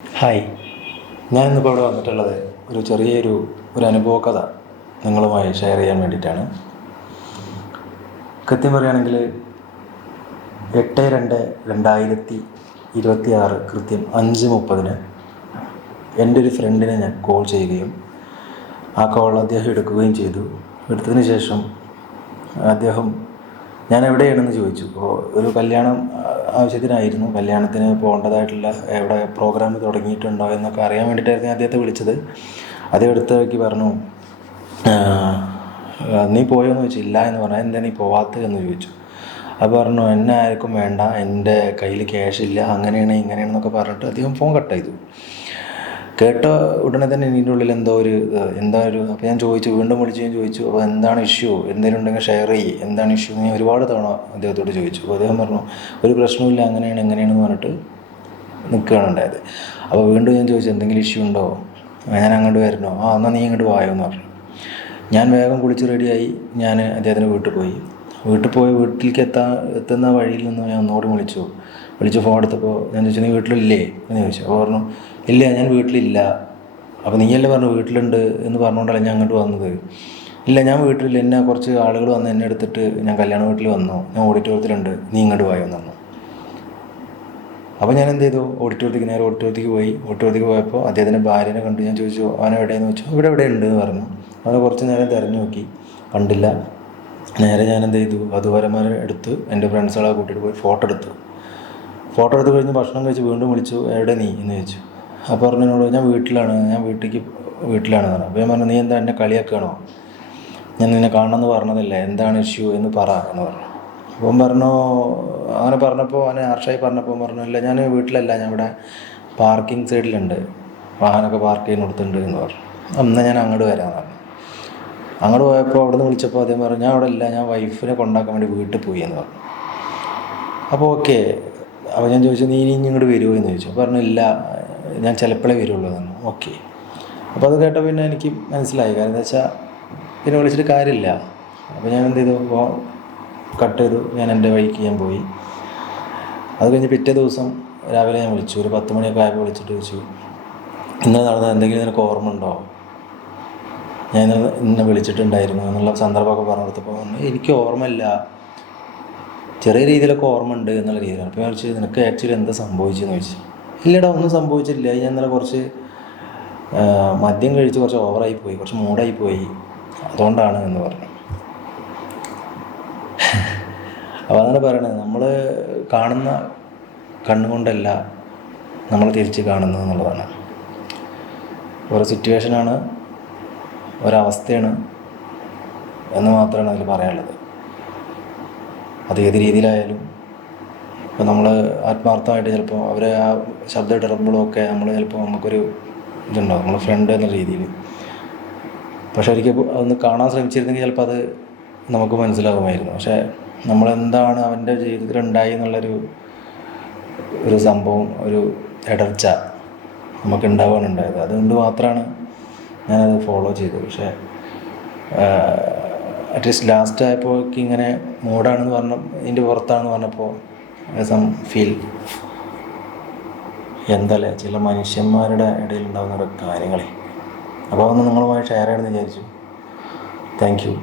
Hi, ഞാനിന്നിപ്പോൾ ഇവിടെ വന്നിട്ടുള്ളത് ഒരു അനുഭവ കഥ നിങ്ങളുമായി ഷെയർ ചെയ്യാൻ വേണ്ടിയിട്ടാണ്. കൃത്യം പറയുകയാണെങ്കിൽ 8/2/2026 കൃത്യം 5:30 എൻ്റെ ഒരു ഫ്രണ്ടിനെ ഞാൻ കോൾ ചെയ്യുകയും ആ കോൾ അദ്ദേഹം എടുക്കുകയും ചെയ്തു. എടുത്തതിന് ശേഷം അദ്ദേഹം ഞാൻ എവിടെയാണെന്ന് ചോദിച്ചു. അപ്പോൾ ഒരു കല്യാണം ആവശ്യത്തിനായിരുന്നു, കല്യാണത്തിന് പോകേണ്ടതായിട്ടുള്ള എവിടെ പ്രോഗ്രാം തുടങ്ങിയിട്ടുണ്ടോ എന്നൊക്കെ അറിയാൻ വേണ്ടിയിട്ടായിരുന്നു അദ്ദേഹത്തെ വിളിച്ചത്. അദ്ദേഹം എടുത്തേക്ക് പറഞ്ഞു, നീ പോയോയെന്ന് ചോദിച്ചു. ഇല്ല എന്ന് പറഞ്ഞാൽ, എന്താ നീ പോവാത്തത് എന്ന് ചോദിച്ചു. അപ്പോൾ പറഞ്ഞു, എന്നെ ആർക്കും വേണ്ട, എൻ്റെ കയ്യിൽ ക്യാഷ് ഇല്ല, അങ്ങനെയാണ് ഇങ്ങനെയാണെന്നൊക്കെ പറഞ്ഞിട്ട് അദ്ദേഹം ഫോൺ കട്ട് ചെയ്തു. കേട്ട ഉടനെ തന്നെ ഇതിൻ്റെ ഉള്ളിൽ അപ്പോൾ ഞാൻ ചോദിച്ചു, വീണ്ടും വിളിച്ച് ഞാൻ ചോദിച്ചു, അപ്പോൾ എന്താണ് ഇഷ്യൂ, എന്തെങ്കിലും ഉണ്ടെങ്കിൽ ഷെയർ ചെയ്യ്, എന്താണ് ഇഷ്യൂ എന്ന് ഞാൻ ഒരുപാട് തവണ അദ്ദേഹത്തോട് ചോദിച്ചു. അപ്പോൾ അദ്ദേഹം പറഞ്ഞു, ഒരു പ്രശ്നമില്ല, അങ്ങനെയാണ് എങ്ങനെയാണെന്ന് പറഞ്ഞിട്ട് നിൽക്കുകയാണ് ഉണ്ടായത്. അപ്പോൾ വീണ്ടും ഞാൻ ചോദിച്ചു, എന്തെങ്കിലും ഇഷ്യൂ ഉണ്ടോ, ഞാൻ അങ്ങോട്ട് വരണോ? എന്നാൽ നീ ഇങ്ങോട്ട് വായോ എന്ന് പറഞ്ഞു. ഞാൻ വേഗം കുളിച്ച് റെഡിയായി ഞാൻ അദ്ദേഹത്തിൻ്റെ വീട്ടിലേക്ക് എത്തുന്ന വഴിയിൽ നിന്ന് ഞാൻ ഒന്നുകൂടി വിളിച്ചു ഫോൺ എടുത്തപ്പോൾ ഞാൻ ചോദിച്ചു, നീ വീട്ടിലില്ലേ എന്ന് ചോദിച്ചു. അപ്പോൾ പറഞ്ഞു, ഇല്ല, ഞാൻ വീട്ടിലില്ല. അപ്പോൾ നീയല്ലേ പറഞ്ഞു വീട്ടിലുണ്ട് എന്ന് പറഞ്ഞുകൊണ്ടല്ലേ ഞാൻ അങ്ങോട്ട് വന്നത്. ഇല്ല, ഞാൻ വീട്ടിലില്ല, എന്നെ കുറച്ച് ആളുകൾ വന്ന് എന്നെ എടുത്തിട്ട് ഞാൻ കല്യാണ വീട്ടിൽ വന്നു, ഞാൻ ഓഡിറ്റോറിയത്തിലുണ്ട്, നീ ഇങ്ങോട്ട് പോയോ എന്ന് പറഞ്ഞു. അപ്പോൾ ഞാൻ എന്ത് ചെയ്തു, ഓഡിറ്റോറിയത്തേക്ക് പോയപ്പോൾ അദ്ദേഹത്തിൻ്റെ ഭാര്യനെ കണ്ടു. ഞാൻ ചോദിച്ചു, അവൻ എവിടെയെന്ന് വെച്ചു. ഇവിടെ ഉണ്ട് എന്ന് പറഞ്ഞു. അവനെ കുറച്ച് നേരം തിരഞ്ഞു നോക്കി, കണ്ടില്ല. നേരെ ഞാൻ എന്ത് ചെയ്തു, വധൂവരന്മാരെ എടുത്ത് എൻ്റെ ഫ്രണ്ട്സുകളെ കൂട്ടിയിട്ട് പോയി ഫോട്ടോ എടുത്ത് കഴിഞ്ഞ് ഭക്ഷണം കഴിച്ച് വീണ്ടും വിളിച്ചു, എവിടെ നീ എന്ന് ചോദിച്ചു. അപ്പോൾ പറഞ്ഞു, എന്നോട് ഞാൻ വീട്ടിലാണെന്ന് പറഞ്ഞു. അപ്പോൾ ഞാൻ പറഞ്ഞു, നീ എന്താ എന്നെ കളിയാക്കുകയാണോ, ഞാൻ നിന്നെ കാണണമെന്ന് പറഞ്ഞതല്ലേ, എന്താണ് ഇഷ്യൂ എന്ന് പറ എന്ന് പറഞ്ഞു. അപ്പം പറഞ്ഞു, അങ്ങനെ പറഞ്ഞപ്പോൾ അവനെ ഹാർഷായി പറഞ്ഞപ്പോൾ പറഞ്ഞു, ഇല്ല, ഞാൻ വീട്ടിലല്ല, ഞാൻ ഇവിടെ പാർക്കിംഗ് സൈഡിലുണ്ട്, വാഹനമൊക്കെ പാർക്ക് ചെയ്യുന്നിടത്തുണ്ട് എന്ന് പറഞ്ഞു. എന്നാൽ ഞാൻ അങ്ങോട്ട് വരാമെന്ന് പറഞ്ഞു. അങ്ങോട്ട് പോയപ്പോൾ അവിടെ നിന്ന് വിളിച്ചപ്പോൾ അദ്ദേഹം പറഞ്ഞു, ഞാൻ അവിടെ ഇല്ല, ഞാൻ വൈഫിനെ കൊണ്ടാക്കാൻ വേണ്ടി വീട്ടിൽ പോയി എന്ന് പറഞ്ഞു. അപ്പോൾ ഓക്കെ. അപ്പോൾ ഞാൻ ചോദിച്ചു, നീ ഇങ്ങോട്ട് വരുമോ എന്ന് ചോദിച്ചു. പറഞ്ഞു, ഇല്ല, ഞാൻ ചിലപ്പോഴേ വരുള്ളൂ എന്ന്. ഓക്കെ. അപ്പോൾ അത് കേട്ടപ്പോൾ പിന്നെ എനിക്ക് മനസ്സിലായി, കാരണം എന്താ വെച്ചാൽ പിന്നെ വിളിച്ചിട്ട് കാര്യമില്ല. അപ്പോൾ ഞാൻ എന്ത് ചെയ്തു, കട്ട് ചെയ്തു, ഞാൻ എൻ്റെ വഴിക്ക് ഞാൻ പോയി. അത് കഴിഞ്ഞ് പിറ്റേ ദിവസം രാവിലെ ഞാൻ വിളിച്ചു, ഒരു 10 മണിയൊക്കെ ആയപ്പോൾ വിളിച്ചിട്ട് ചോദിച്ചു, ഇന്നലെ നടന്നത് എന്തെങ്കിലും നിനക്ക് ഓർമ്മ ഉണ്ടോ, ഞാൻ ഇന്നെ വിളിച്ചിട്ടുണ്ടായിരുന്നു എന്നുള്ള സന്ദർഭമൊക്കെ പറഞ്ഞു കൊടുത്തപ്പോൾ എനിക്ക് ഓർമ്മയില്ല, ചെറിയ രീതിയിലൊക്കെ ഓർമ്മ ഉണ്ട് എന്നുള്ള രീതിയിലാണ്. അപ്പോൾ ഞാൻ ചോദിച്ചു, നിനക്ക് ആക്ച്വലി എന്താ സംഭവിച്ചതെന്ന് ചോദിച്ചു. ഇല്ലടാ, ഒന്നും സംഭവിച്ചില്ല, ഞാൻ ഇന്നലെ കുറച്ച് മദ്യം കഴിച്ച് കുറച്ച് ഓവറായിപ്പോയി, കുറച്ച് മൂടായിപ്പോയി, അതുകൊണ്ടാണ് എന്ന് പറഞ്ഞു. അപ്പോൾ അതാണ് പറയണത്, നമ്മൾ കാണുന്ന കണ്ണുകൊണ്ടല്ല നമ്മൾ തിരിച്ച് കാണുന്നത് എന്നുള്ളതാണ്. ഒരു സിറ്റുവേഷനാണ്, ഒരവസ്ഥയാണ് എന്ന് മാത്രമാണ് അതിൽ പറയാനുള്ളത്. അത് ഏത് രീതിയിലായാലും, ഇപ്പോൾ നമ്മൾ ആത്മാർത്ഥമായിട്ട് ചിലപ്പോൾ അവരെ ആ ശബ്ദം ഇടറുമ്പോഴൊക്കെ നമ്മൾ ചിലപ്പോൾ നമുക്കൊരു ഇതുണ്ടാവും, നമ്മൾ ഫ്രണ്ട് എന്ന രീതിയിൽ. പക്ഷെ ഒരിക്കൽ അതൊന്ന് കാണാൻ ശ്രമിച്ചിരുന്നെങ്കിൽ ചിലപ്പോൾ അത് നമുക്ക് മനസ്സിലാകുമായിരുന്നു. പക്ഷേ നമ്മളെന്താണ് അവൻ്റെ ജീവിതത്തിലുണ്ടായി എന്നുള്ളൊരു സംഭവം, ഒരു ഇടർച്ച നമുക്ക് ഉണ്ടാവാനുണ്ടായത്. അതുകൊണ്ട് മാത്രമാണ് ഞാനത് ഫോളോ ചെയ്തത്. പക്ഷേ അറ്റ്ലീസ്റ്റ് ലാസ്റ്റ് ആയപ്പോൾ ഇങ്ങനെ മൂടാണെന്ന് പറഞ്ഞ ഇതിൻ്റെ പുറത്താണെന്ന് പറഞ്ഞപ്പോൾ സം ഫീൽ എന്തല്ലേ ചില മനുഷ്യന്മാരുടെ ഇടയിൽ ഉണ്ടാകുന്ന കാര്യങ്ങളെ. അപ്പോൾ അതൊന്ന് നിങ്ങളുമായി ഷെയർ ചെയ്യണമെന്ന് വിചാരിച്ചു. Thank you.